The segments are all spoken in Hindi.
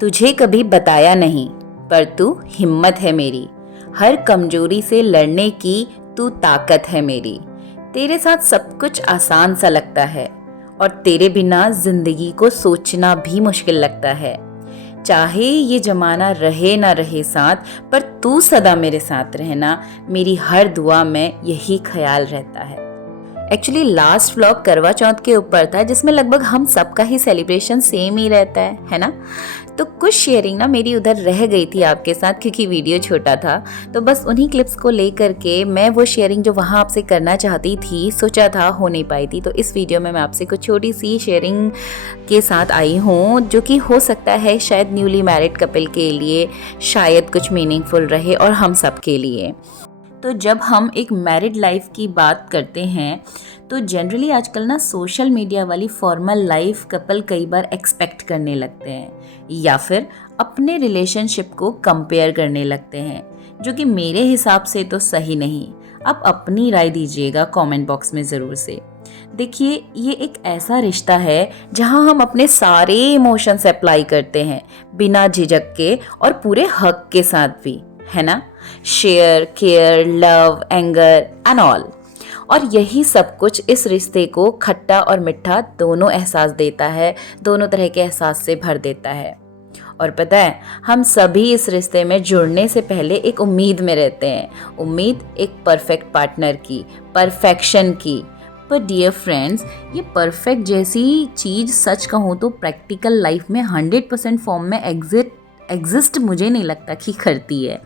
तुझे कभी बताया नहीं, पर तू हिम्मत है मेरी। हर कमजोरी से लड़ने की तू ताकत है मेरी। तेरे साथ सब कुछ आसान सा लगता है और तेरे बिना जिंदगी को सोचना भी मुश्किल लगता है। चाहे ये जमाना रहे ना रहे साथ, पर तू सदा मेरे साथ रहना। मेरी हर दुआ में यही ख्याल रहता है। एक्चुअली लास्ट व्लॉग करवा चौथ के ऊपर था, जिसमें लगभग हम सबका ही सेलिब्रेशन सेम ही रहता है ना। तो कुछ शेयरिंग ना मेरी उधर रह गई थी आपके साथ, क्योंकि वीडियो छोटा था। तो बस उन्हीं क्लिप्स को लेकर के मैं वो शेयरिंग जो वहाँ आपसे करना चाहती थी, सोचा था हो नहीं पाई थी, तो इस वीडियो में मैं आपसे कुछ छोटी सी शेयरिंग के साथ आई हूँ, जो कि हो सकता है शायद न्यूली मैरिड कपल के लिए शायद कुछ मीनिंगफुल रहे और हम सब के लिए। तो जब हम एक मैरिड लाइफ की बात करते हैं तो जनरली आजकल ना सोशल मीडिया वाली फॉर्मल लाइफ कपल कई बार एक्सपेक्ट करने लगते हैं या फिर अपने रिलेशनशिप को कंपेयर करने लगते हैं, जो कि मेरे हिसाब से तो सही नहीं। आप अपनी राय दीजिएगा कमेंट बॉक्स में ज़रूर से। देखिए, ये एक ऐसा रिश्ता है जहां हम अपने सारे इमोशंस अप्लाई करते हैं बिना झिझक के और पूरे हक के साथ भी, है ना। Share, care, love, anger and all. और यही सब कुछ इस रिश्ते को खट्टा और मीठा दोनों एहसास देता है, दोनों तरह के एहसास से भर देता है। और पता है, हम सभी इस रिश्ते में जुड़ने से पहले एक उम्मीद में रहते हैं, उम्मीद एक परफेक्ट पार्टनर की, परफेक्शन की। पर डियर फ्रेंड्स, ये परफेक्ट जैसी चीज़ सच कहूँ तो प्रैक्टिकल लाइफ में 100% फॉर्म में एग्जिस्ट मुझे नहीं लगता कि करती है।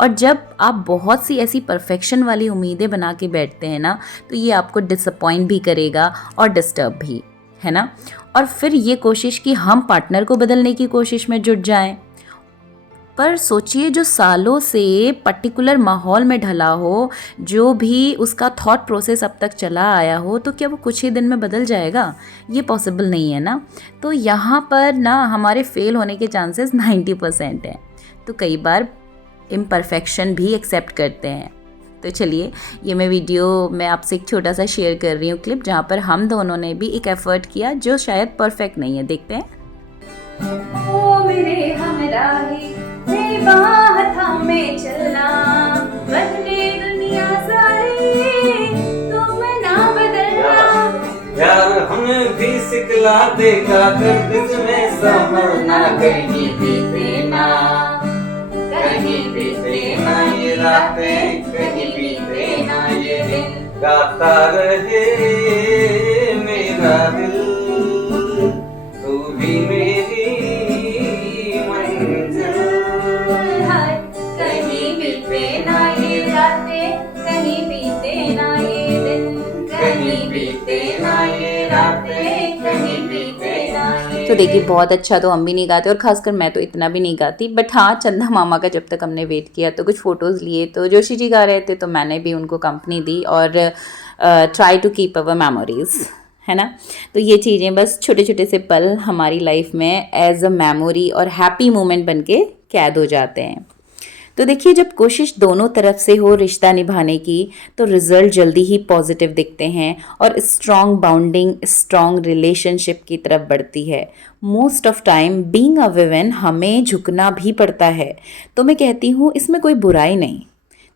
और जब आप बहुत सी ऐसी परफेक्शन वाली उम्मीदें बना के बैठते हैं ना, तो ये आपको डिसअपॉइंट भी करेगा और डिस्टर्ब भी, है ना। और फिर ये कोशिश कि हम पार्टनर को बदलने की कोशिश में जुट जाएं। पर सोचिए, जो सालों से पर्टिकुलर माहौल में ढला हो, जो भी उसका थॉट प्रोसेस अब तक चला आया हो, तो क्या वो कुछ ही दिन में बदल जाएगा? ये पॉसिबल नहीं है ना। तो यहाँ पर ना हमारे फेल होने के चांसेस 90% हैं। तो कई बार इम्परफेक्शन भी एक्सेप्ट करते हैं। तो चलिए, ये मैं वीडियो में आपसे एक छोटा सा शेयर कर रही हूँ क्लिप, जहाँ पर हम दोनों ने भी एक एफर्ट किया जो शायद परफेक्ट नहीं है। देखते हैं। ओ मेरे हमराही बाह थामे चलना, बदले दुनिया सारी, तुम ना बदलना। प्यार हमें भी सिखला देगा, गर्दिश में संभलना। कहीं बीते ना, कहीं बीते ना ये रातें, कहीं बीते ना ये दिन। गाता रहे मेरा दिल, तू भी मेरी तो देखिए, बहुत अच्छा तो हम भी नहीं गाते और ख़ासकर मैं तो इतना भी नहीं गाती। बट हाँ, चंदा मामा का जब तक हमने वेट किया तो कुछ फ़ोटोज़ लिए, तो जोशी जी गा रहे थे तो मैंने भी उनको कंपनी दी और try to keep our memories, है ना। तो ये चीज़ें बस छोटे छोटे से पल हमारी लाइफ में एज अ मेमोरी और हैप्पी मोमेंट बन के कैद हो जाते हैं। तो देखिए, जब कोशिश दोनों तरफ से हो रिश्ता निभाने की, तो रिजल्ट जल्दी ही पॉजिटिव दिखते हैं और स्ट्रॉन्ग बाउंडिंग, स्ट्रॉन्ग रिलेशनशिप की तरफ बढ़ती है। Most of time being a woman हमें झुकना भी पड़ता है, तो मैं कहती हूँ इसमें कोई बुराई नहीं।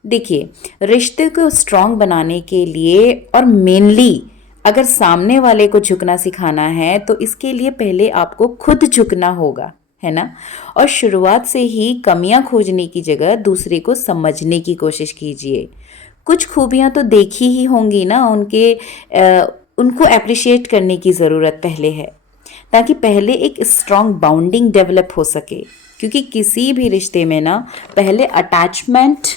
देखिए, रिश्ते को स्ट्रॉन्ग बनाने के लिए और मेनली अगर सामने वाले को झुकना सिखाना है, तो इसके लिए पहले आपको खुद झुकना होगा, है ना। और शुरुआत से ही कमियां खोजने की जगह दूसरे को समझने की कोशिश कीजिए। कुछ खूबियां तो देखी ही होंगी ना, उनको अप्रिशिएट करने की ज़रूरत पहले है, ताकि पहले एक स्ट्रॉन्ग बाउंडिंग डेवलप हो सके। क्योंकि किसी भी रिश्ते में ना पहले अटैचमेंट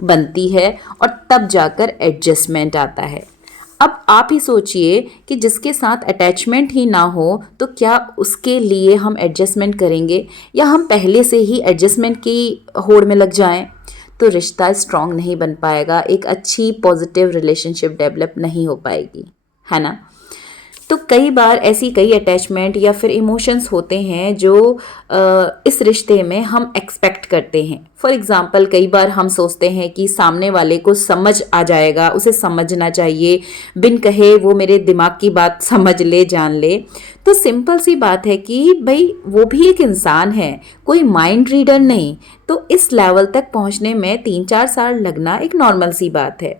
बनती है और तब जाकर एडजस्टमेंट आता है। अब आप ही सोचिए कि जिसके साथ अटैचमेंट ही ना हो, तो क्या उसके लिए हम एडजस्टमेंट करेंगे, या हम पहले से ही एडजस्टमेंट की होड़ में लग जाएं? तो रिश्ता स्ट्रॉन्ग नहीं बन पाएगा, एक अच्छी पॉजिटिव रिलेशनशिप डेवलप नहीं हो पाएगी, है ना। तो कई बार ऐसी कई अटैचमेंट या फिर इमोशंस होते हैं जो इस रिश्ते में हम एक्सपेक्ट करते हैं। फॉर एग्ज़ाम्पल कई बार हम सोचते हैं कि सामने वाले को समझ आ जाएगा, उसे समझना चाहिए, बिन कहे वो मेरे दिमाग की बात समझ ले, जान ले। तो सिंपल सी बात है कि भाई वो भी एक इंसान है, कोई माइंड रीडर नहीं। तो इस लेवल तक पहुंचने में 3-4 साल लगना एक नॉर्मल सी बात है।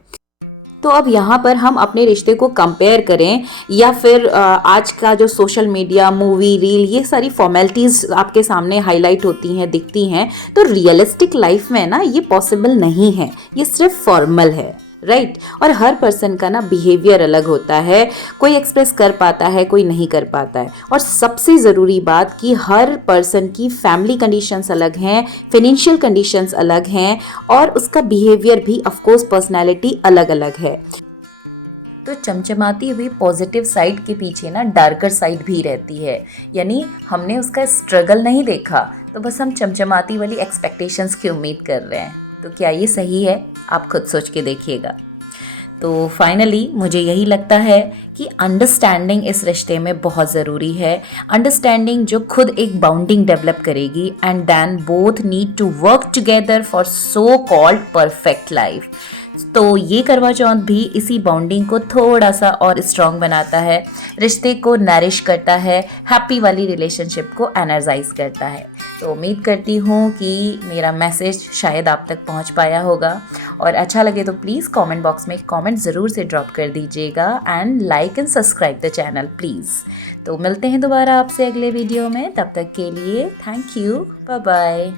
तो अब यहाँ पर हम अपने रिश्ते को कंपेयर करें या फिर आज का जो सोशल मीडिया, मूवी, रील, ये सारी फॉर्मेलिटीज़ आपके सामने हाईलाइट होती हैं, दिखती हैं, तो रियलिस्टिक लाइफ में ना ये पॉसिबल नहीं है, ये सिर्फ फॉर्मल है, राइट। और हर पर्सन का ना बिहेवियर अलग होता है, कोई एक्सप्रेस कर पाता है, कोई नहीं कर पाता है। और सबसे ज़रूरी बात कि हर पर्सन की फैमिली कंडीशंस अलग हैं, फाइनेंशियल कंडीशंस अलग हैं और उसका बिहेवियर भी ऑफकोर्स पर्सनैलिटी अलग अलग है। तो चमचमाती हुई पॉजिटिव साइड के पीछे ना डार्कर साइड भी रहती है, यानी हमने उसका स्ट्रगल नहीं देखा तो बस हम चमचमाती वाली एक्सपेक्टेशंस की उम्मीद कर रहे हैं। तो क्या ये सही है? आप खुद सोच के देखिएगा। तो फाइनली मुझे यही लगता है कि अंडरस्टैंडिंग इस रिश्ते में बहुत ज़रूरी है। अंडरस्टैंडिंग जो खुद एक बाउंडिंग डेवलप करेगी and then both need to work together for so called perfect life. तो ये करवा चौथ भी इसी बाउंडिंग को थोड़ा सा और स्ट्रॉन्ग बनाता है, रिश्ते को नरिश करता है, हैप्पी वाली रिलेशनशिप को एनर्जाइज करता है। तो उम्मीद करती हूँ कि मेरा मैसेज शायद आप तक पहुँच पाया होगा, और अच्छा लगे तो प्लीज़ कमेंट बॉक्स में कमेंट ज़रूर से ड्रॉप कर दीजिएगा and like and subscribe the channel please. तो मिलते हैं दोबारा आपसे अगले वीडियो में, तब तक के लिए थैंक यू, बाय बाय।